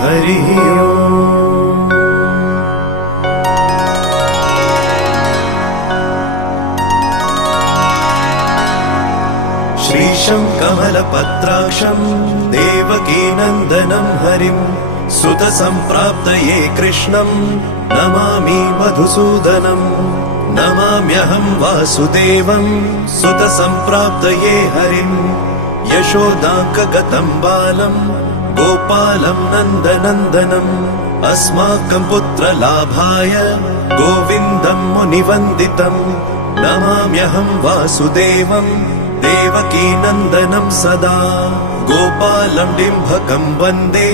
हरिः ओम्। श्रीशं कमलपत्राक्षं देवकीनन्दनं हरिं सुतसम्प्राप्तये कृष्णं नमामि मधुसूदनं। नमाम्यहं वासुदेवं सुतसम्प्राप्तये हरिं यशोदाङ्कगतं बालं गोपालं नन्दनन्दनम्। अस्माकं पुत्रलाभाय गोविन्दं मुनिवन्दितं। नमाम्यहं वासुदेवं देवकीनन्दनं सदा। गोपालं डिम्भकं वन्दे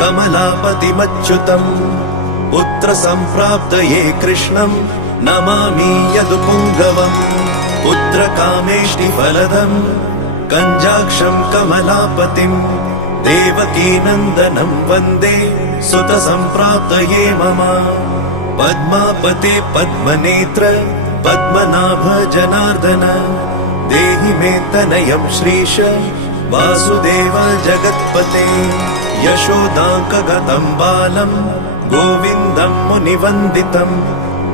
कमलापतिमच्युतम्। पुत्रसम्प्राप्तये कृष्णं नमामि यदुपुङ्गवम्। पुत्रकामेष्टिफलदं कञ्जाक्षं कमलापतिम्। देवकीनन्दनं वन्दे सुतसम्प्राप्तये मम। पद्मापते पद्मनेत्र पद्मनाभ जनार्दन। देहि मे तनयं श्रीश वासुदेव जगत्पते। यशोदाङ्कगतं बालं गोविन्दं मुनिवन्दितम्।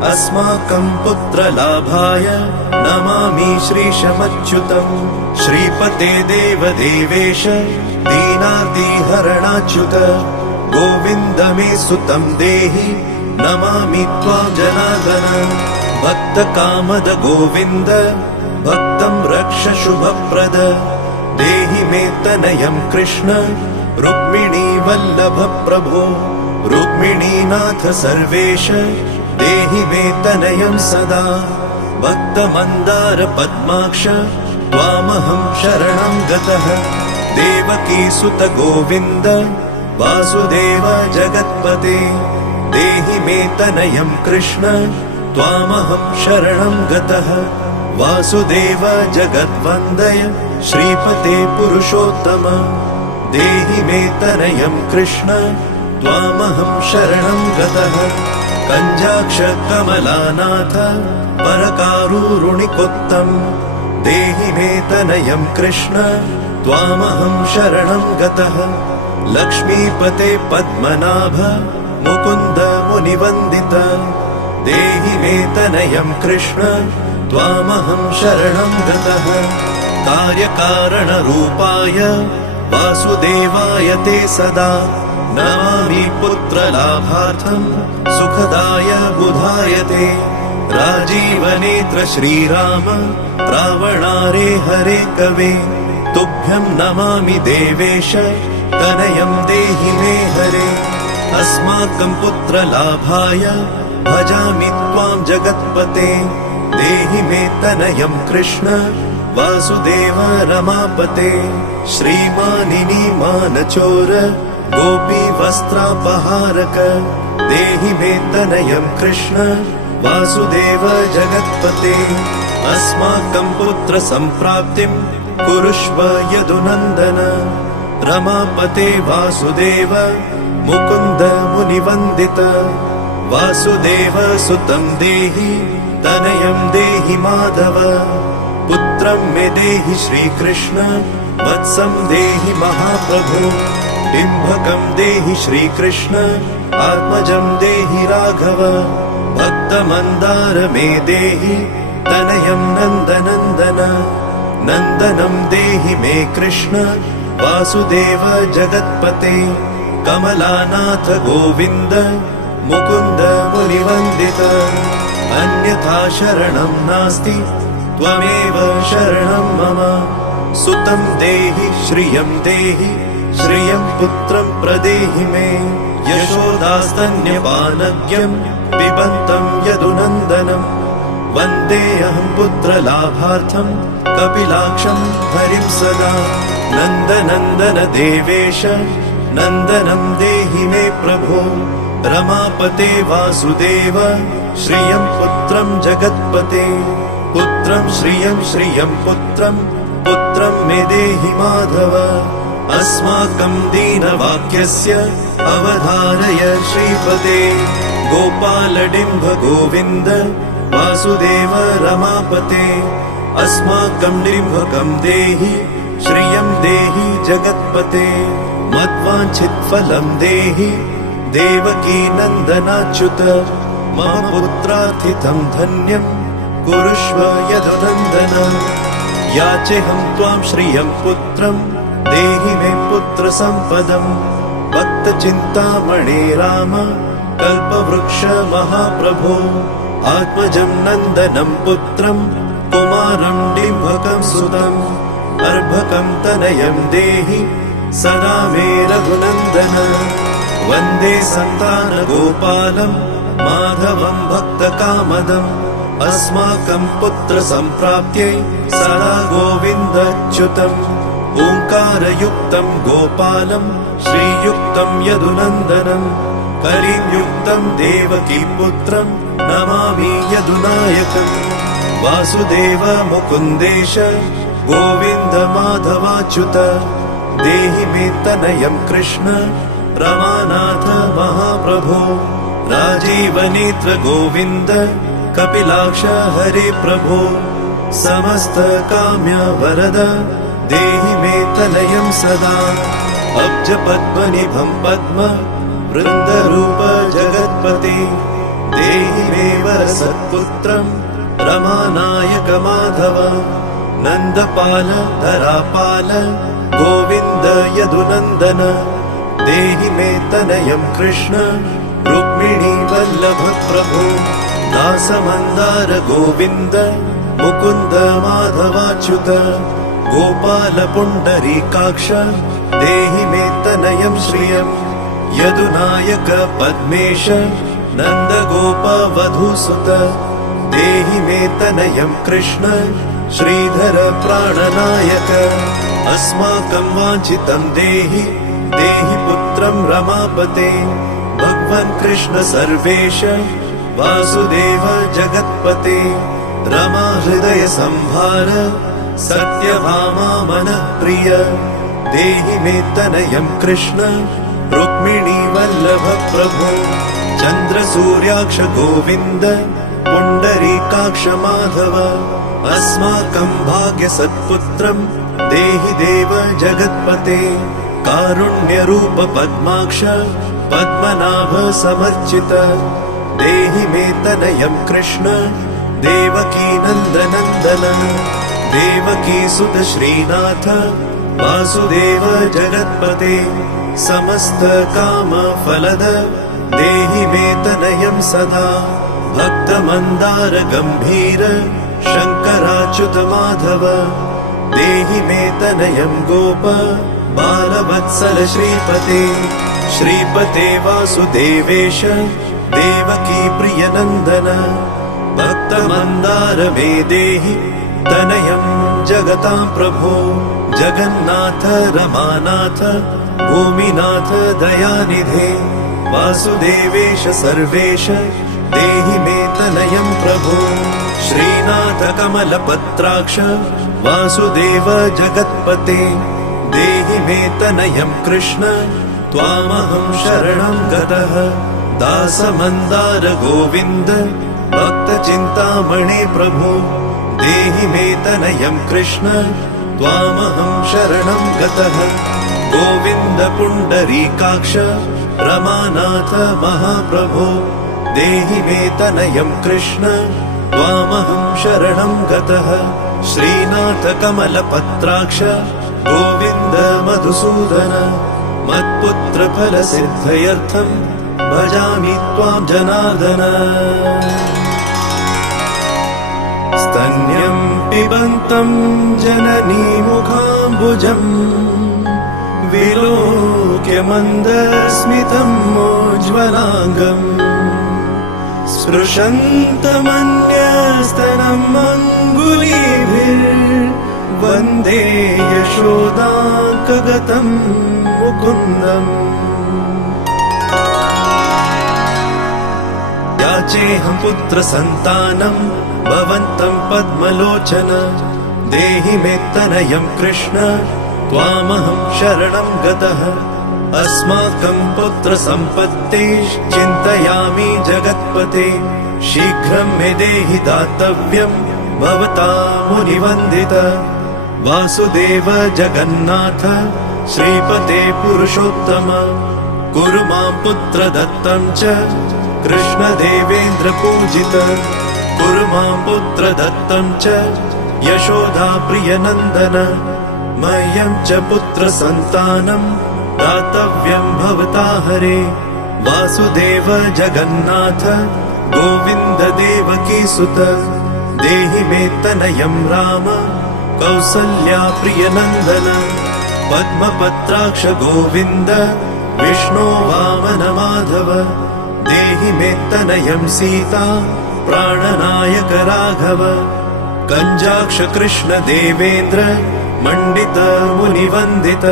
अस्माकं पुत्रलाभाय नमामि श्रीशमच्युतम्। श्रीपते देवदेवेश दीनार्तिहरणाच्युत। गोविन्द मे सुतं देहि नमामि त्वां जनार्दन। भक्तकामद गोविन्द भक्तं रक्ष शुभप्रद। देहि मे तनयं कृष्ण रुक्मिणी वल्लभ प्रभो। रुक्मिणीनाथ सर्वेश देहि मे तनयं सदा। भक्तमन्दार पद्माक्ष त्वामहं शरणं गतः। देवकी सुत गोविन्द वासुदेव जगत्पते। देहि मे तनयं कृष्ण त्वामहं शरणं गतः। वासुदेव जगद्वन्दय श्रीपते पुरुषोत्तम। देहि मे तनयं कृष्ण त्वामहं शरणं गतः। कञ्जाक्ष कमलानाथ परकारुरुणिकोत्तम। देहि मे तनयं कृष्ण त्वामहं शरणं गतः। लक्ष्मीपते पद्मनाभ मुकुन्द मुनिवन्दित। देहि मे तनयं कृष्ण त्वामहं शरणं गतः। कार्यकारणरूपाय वासुदेवाय ते सदा। नमामि पुत्रलाभार्थं सुखदाय बुधाय ते। राजीवनेत्र श्रीराम रावणारे हरे कवे। तुभ्यं नमामि देवेश तनयं देहि मे हरे। अस्माकं पुत्रलाभाय भजामि त्वां जगत्पते। देहि मे तनयं कृष्ण वासुदेव रमापते। श्रीमानिनी मानचोर गोपी वस्त्रापहारक। देहि मे तनयं कृष्ण वासुदेव जगत्पते। अस्माकं पुत्र सम्प्राप्तिं कुरुष्व यदुनन्दन। रमापते वासुदेव मुकुन्द मुनिवन्दित। वासुदेव सुतं देहि तनयं देहि माधव। पुत्रं मे देहि श्रीकृष्ण वत्सं देहि महाप्रभु। डिम्भकं देहि श्रीकृष्ण आत्मजं देहि राघव। भक्तमन्दार मे देहि तनयं नन्दनन्दन। नन्दनं देहि मे कृष्ण वासुदेव जगत्पते। कमलानाथ गोविन्द मुकुन्द मुनिवन्दित। अन्यथा शरणं नास्ति त्वमेव शरणं मम। सुतं देहि श्रियं देहि श्रियं पुत्रं प्रदेहि मे। यशोदास्तन्यपानज्ञं पिबन्तं यदुनन्दनं। वन्देऽहं पुत्रलाभार्थं कपिलाक्षं हरिं सदा। नन्दनन्दन देवेश नन्दनं देहि मे प्रभो। रमापते वासुदेव श्रियं पुत्रं जगत्पते। पुत्रं श्रियं श्रियं पुत्रं पुत्रं मे देहि माधव। अस्माकं दीनवाक्यस्य अवधारय श्रीपते। गोपालडिम्भ गोविन्द वासुदेव रमापते। अस्माकं डिम्भकं देहि श्रियं देहि जगत्पते। मद्वाञ्छितफलं देहि देवकी नन्दनाच्युत मम पुत्रार्थितं धन्यं कुरुष्व यदुनन्दन याचेऽहं त्वां श्रियं पुत्रं देहि मे पुत्रसम्पदं भक्तचिन्तामणे राम कल्पवृक्ष महाप्रभो आत्मजं नन्दनं पुत्रं कुमारं डिम्भकं सुतम् अर्भकं तनयं देहि सदा मे रघुनन्दन वन्दे सन्तानगोपालं माधवं भक्तकामदम् अस्माकं पुत्रसम्प्राप्त्यै सदा गोविन्दच्युतम् ओङ्कारयुक्तं गोपालं श्रीयुक्तं यदुनन्दनं कलियुक्तं देवकीपुत्रं नमामि यदुनायकम् वासुदेव मुकुन्देश गोविन्द माधवाच्युत देहि मे तनयं कृष्ण रमानाथ महाप्रभो राजीवनेत्र गोविन्द कपिलाक्ष हरे प्रभो समस्त काम्य वरद देहि मे तनयं सदा अब्ज पद्मनिभं पद्म वृन्दरूप जगत्पते देहि मे वरसत्पुत्रं रमानायक माधव नन्दपाल धरापाल गोविन्द यदुनन्दन देहि मे तनयं कृष्ण रुक्मिणी वल्लभ प्रभो दासमन्दार गोविन्द मुकुन्द माधवाच्युत गोपाल पुण्डरीकाक्ष देहि मे तनयं श्रियं यदुनायक पद्मेश नन्दगोप वधूसुत देहि मे तनयं कृष्ण श्रीधर प्राणनायक अस्माकं वाञ्छितं देहि देहि पुत्रं रमापते भगवन् कृष्ण सर्वेश वासुदेव जगत्पते रमा हृदय संभार सत्यभामा मनः प्रिय देहि मे तनयं कृष्ण रुक्मिणी वल्लभ प्रभो चन्द्रसूर्याक्ष गोविन्द पुण्डरीकाक्ष माधव अस्माकं भाग्यसत्पुत्रं देहि देव जगत्पते कारुण्यरूप पद्माक्ष पद्मनाभ समर्चित देहि मे तनयं कृष्ण देवकी नन्दनन्दन देवकी सुत श्रीनाथ वासुदेव जगत्पते समस्त काम फलद देहि मे तनयं सदा भक्तमन्दार गम्भीर शङ्कराच्युत माधव देहि मे तनयं गोप बालवत्सल श्रीपते श्रीपते वासुदेवेश देवकी प्रियनन्दन भक्तमन्दार मे देहि तनयं जगतां प्रभो जगन्नाथ रमानाथ भूमिनाथ दयानिधे वासुदेवेश सर्वेश देहि मे तनयं प्रभो श्रीनाथ कमलपत्राक्ष वासुदेव जगत्पते देहि मे तनयं कृष्ण त्वामहं शरणं गतः दासमन्दार गोविन्द भक्तचिन्तामणे प्रभो देहि मे तनयं कृष्ण त्वामहं शरणं गतः गोविन्द पुण्डरीकाक्ष रमानाथ महाप्रभो देहि मे तनयं कृष्ण त्वामहं शरणं गतः श्रीनाथ कमलपत्राक्ष गोविन्द मधुसूदन मत्पुत्र फलसिद्धयर्थं भजामि त्वां जनार्दन स्तन्यं पिबन्तं जननी मुखाम्बुजम् विलोक्य मन्दस्मितम् उज्ज्वलाङ्गम् स्पृशन्तमन्यस्तनम् अङ्गुलीभिर्वन्दे यशोदाङ्कगतं मुकुन्दम् याचेऽहं पुत्रसन्तानं भवन्तं पद्मलोचन देहि मे तनयं कृष्ण त्वामहं शरणं गतः अस्माकं पुत्रसम्पत्तेः चिन्तयामि जगत्पते शीघ्रं मे देहि दातव्यं भवता मुनिवन्दित वासुदेव जगन्नाथ श्रीपते पुरुषोत्तम कुरु मां पुत्रदत्तं च कृष्णदेवेन्द्र पूजित कुरु मां पुत्रदत्तं च यशोदा प्रियनन्दन मह्यं च पुत्रसन्तानं दातव्यं भवता हरे वासुदेव जगन्नाथ गोविन्द देवकी सुत देहि मे तनयं राम कौसल्या प्रियनन्दन पद्मपत्राक्ष गोविन्द विष्णो वामन माधव देहि मे तनयं सीता प्राणनायक राघव कञ्जाक्ष कृष्ण देवेन्द्र मण्डित मुनिवन्दित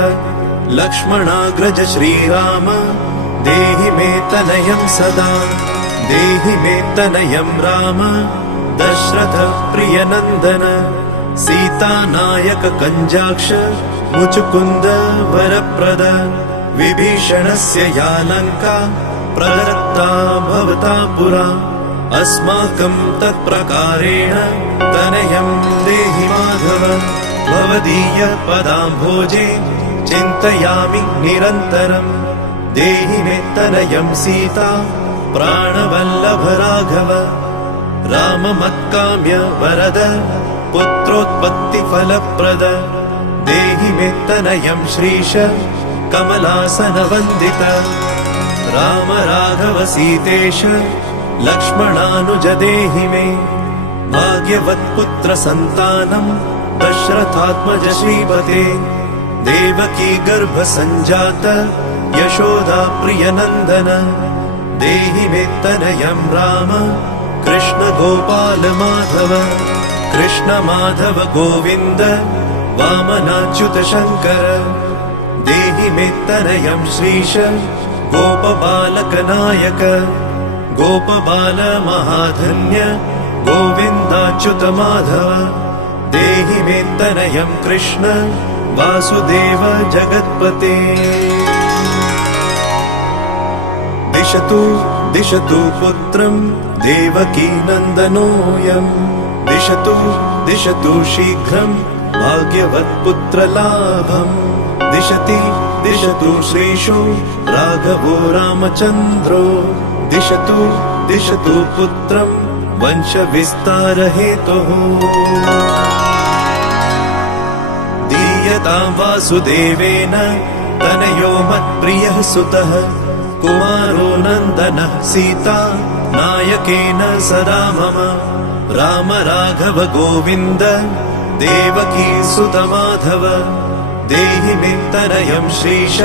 लक्ष्मणाग्रज श्रीराम देहि मे तनयं सदा देहि मे तनयं राम दशरथ प्रियनन्दन सीतानायक कञ्जाक्ष मुचुकुन्द वरप्रद विभीषणस्य या लङ्का प्रदत्ता भवता पुरा अस्माकं तत्प्रकारेण तनयं देहि माधव भवदीय पदाम्भोजे चिन्तयामि निरन्तरम् देहि मे तनयं सीता प्राणवल्लभ राघव राममत्काम्य वरद पुत्रोत्पत्ति फलप्रद देहि मे तनयं श्रीश कमलासन वन्दित राम राघव सीतेश लक्ष्मणानुज देहि मे भाग्यवत्पुत्र सन्तानं दशरथात्मज श्रीपते देवकी गर्भ सञ्जात यशोदा प्रियनन्दन देहि मे तनयं राम कृष्ण गोपाल माधव कृष्ण माधव गोविन्द वामनाच्युत शङ्कर देहि मे तनयं श्रीश गोपबालक नायक गोपबाल महाधन्य गोविन्दाच्युत माधव देहि मे तनयं कृष्ण वासुदेव जगत्पते दिशतु दिशतु पुत्रं देवकी नन्दनोऽयं दिशतु दिशतु शीघ्रं भाग्यवत्पुत्रलाभम् दिशति दिशतु श्रीशो राघवो रामचन्द्रो दिशतु दिशतु पुत्रं वंशविस्तारहेतुः दीयतां वासुदेवेन तनयो मत्प्रियः सुतः कुमारो नन्दनः सीता नायकेन सदा मम राम राघव गोविन्द देवकी सुत माधव देहि मे तनयं श्रीश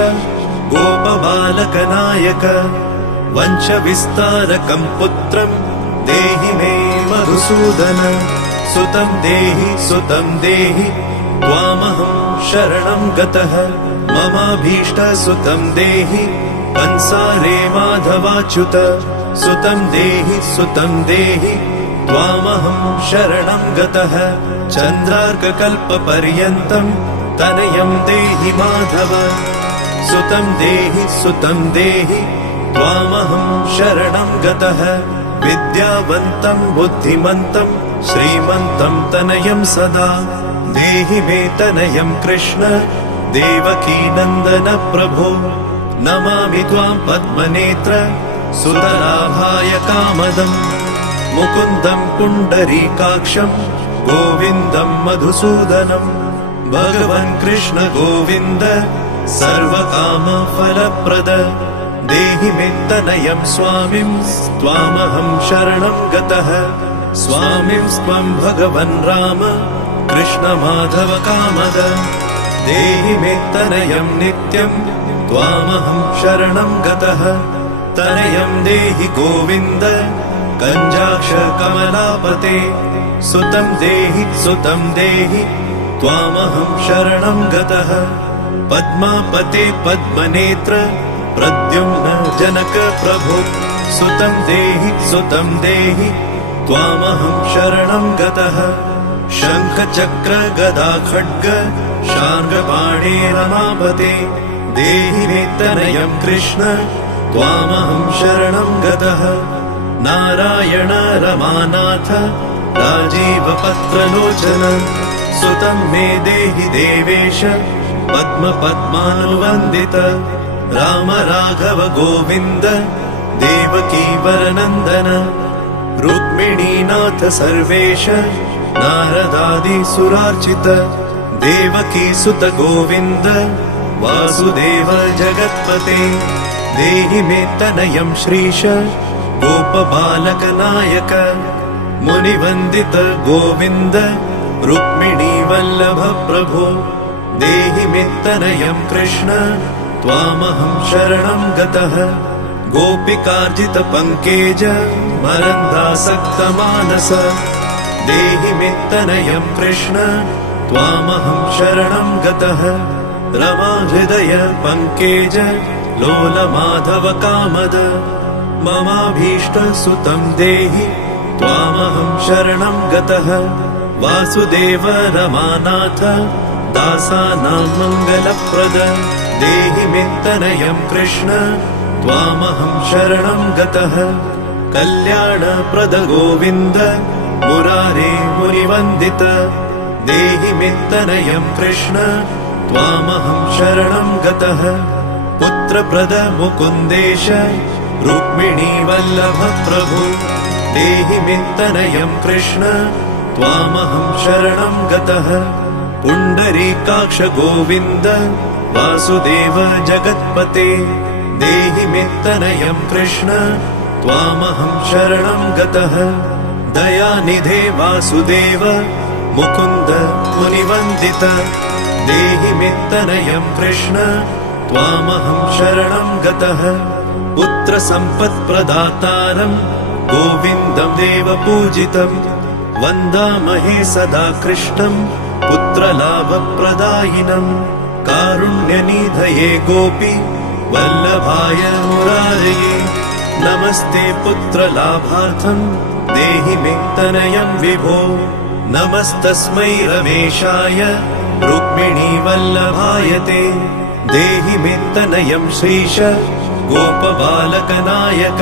गोपबालक नायक वंशविस्तारकं पुत्रं देहि मे मधुसूदन सुतं देहि त्वामहं शरणं गतः ममाभीष्टसुतं देहि कंसारे माधवाच्युत सुतं देहि त्वामहं शरणं गतः चन्द्रार्ककल्पपर्यन्तं तनयं देहि माधव सुतं देहि त्वामहं शरणं गतः विद्यावन्तं बुद्धिमन्तं श्रीमन्तं तनयं सदा देहि मे तनयं कृष्ण देवकी नन्दन प्रभो नमामि त्वां पद्मनेत्र सुतलाभाय कामदम् मुकुन्दं पुण्डरीकाक्षं गोविन्दं मधुसूदनं भगवन् कृष्ण गोविन्द सर्वकामफलप्रद देहि मे तनयं स्वामिं त्वामहं शरणं गतः स्वामिं त्वं भगवन् राम कृष्ण माधव कामद देहि मे तनयं नित्यं त्वामहं शरणं गतः तनयं देहि गोविन्द कञ्जाक्ष कमलापते सुतं देहि त्वामहं शरणं गतः पद्मापते पद्मनेत्र प्रद्युम्न जनक प्रभो सुतं देहि त्वामहं शरणं गतः शङ्खचक्र गदा खड्ग शार्ङ्गपाणे रमापते देहि मे तनयं कृष्ण त्वामहं शरणं गतः नारायण रमानाथ राजीवपत्रलोचन सुतं मे देहि देवेश पद्मानुवन्दित राम राघव गोविन्द देवकी वरनन्दन रुक्मिणीनाथ सर्वेश नारदादि सुरार्चित देवकी सुत गोविन्द वासुदेव जगत्पते देहि मे तनयं श्रीश गोपबालक नायक मुनिवन्दित गोविन्द रुक्मिणी वल्लभ प्रभो देहि मे तनयं कृष्ण त्वामहं शरणं गतः गोपिकार्जित पङ्केज मरन्दासक्त मानस देहि मे तनयं कृष्ण त्वामहं शरणं गतः रमा हृदय पङ्केज लोल माधव कामद ममाभीष्ट सुतं देहि त्वामहं शरणं गतः वासुदेव रमानाथ दासानां मङ्गलप्रद देहि मे तनयं कृष्ण त्वामहं शरणं गतः कल्याणप्रद गोविन्द मुरारे मुनिवन्दित देहि मे तनयं कृष्ण त्वामहं शरणं गतः पुत्रप्रद मुकुन्देश रुक्मिणी वल्लभ प्रभु देहि मे तनयं कृष्ण त्वामहं शरणं गतः पुण्डरीकाक्ष गोविन्द वासुदेव जगत्पते देहि मे तनयं कृष्ण त्वामहं शरणं गतः दयानिधे वासुदेव मुकुन्द मुनिवन्दित देहि मे तनयं कृष्ण त्वामहं शरणं गतः पुत्रसम्पत्प्रदातारं गोविन्दं देवपूजितं वन्दामहे सदा कृष्णं पुत्रलाभप्रदायिनं कारुण्यनिधये गोपी वल्लभाय मुरारये नमस्ते पुत्रलाभार्थं देहि मे तनयं विभो नमस्तस्मै रमेशाय रुक्मिणी वल्लभाय ते देहि मे तनयं श्रीश गोपबालकनायक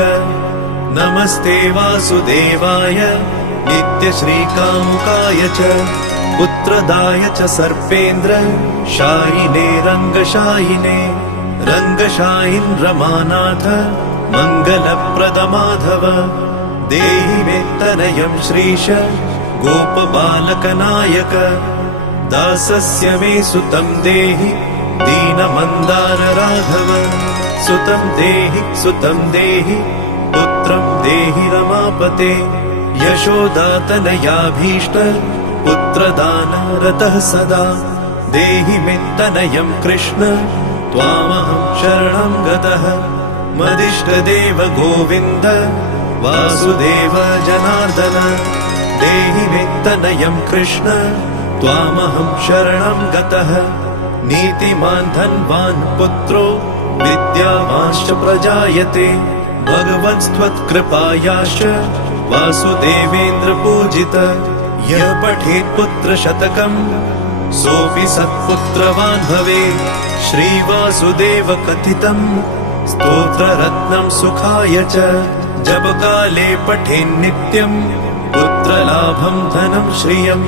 नमस्ते वासुदेवाय नित्यश्रीकामुकाय च पुत्रदाय च सर्पेन्द्र शायिने रङ्गशायिने रङ्गशायिन् रमानाथ मङ्गलप्रद माधव देहि मे तनयं श्रीश गोपबालकनायक दासस्य मे सुतं देहि दीनमन्दार राघव सुतं देहि पुत्रं देहि रमापते यशोदातनयाभीष्ट पुत्रदान रतः सदा देहि मे तनयं कृष्ण त्वामहं शरणं गतः मदिष्टदेव गोविन्द वासुदेव जनार्दन देहि मे तनयं कृष्ण त्वामहं शरणं गतः नीतिमान् धनवान् पुत्रो विद्यावांश्च प्रजायते भगवत्स्त्वत्कृपायाश्च वासुदेवेन्द्र पूजित यः पठेत् पुत्रशतकं सोऽपि सत्पुत्रवान् भवेत् श्रीवासुदेव कथितं स्तोत्ररत्नं सुखाय च जपकाले पठेन्नित्यं पुत्रलाभं धनं श्रियम्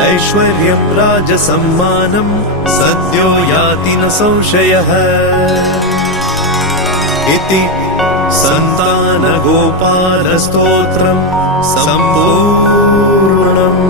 ऐश्वर्यं राजसम्मानं सद्यो याति न संशयः इति सन्तानगोपालस्तोत्रं सम्पूर्णम्।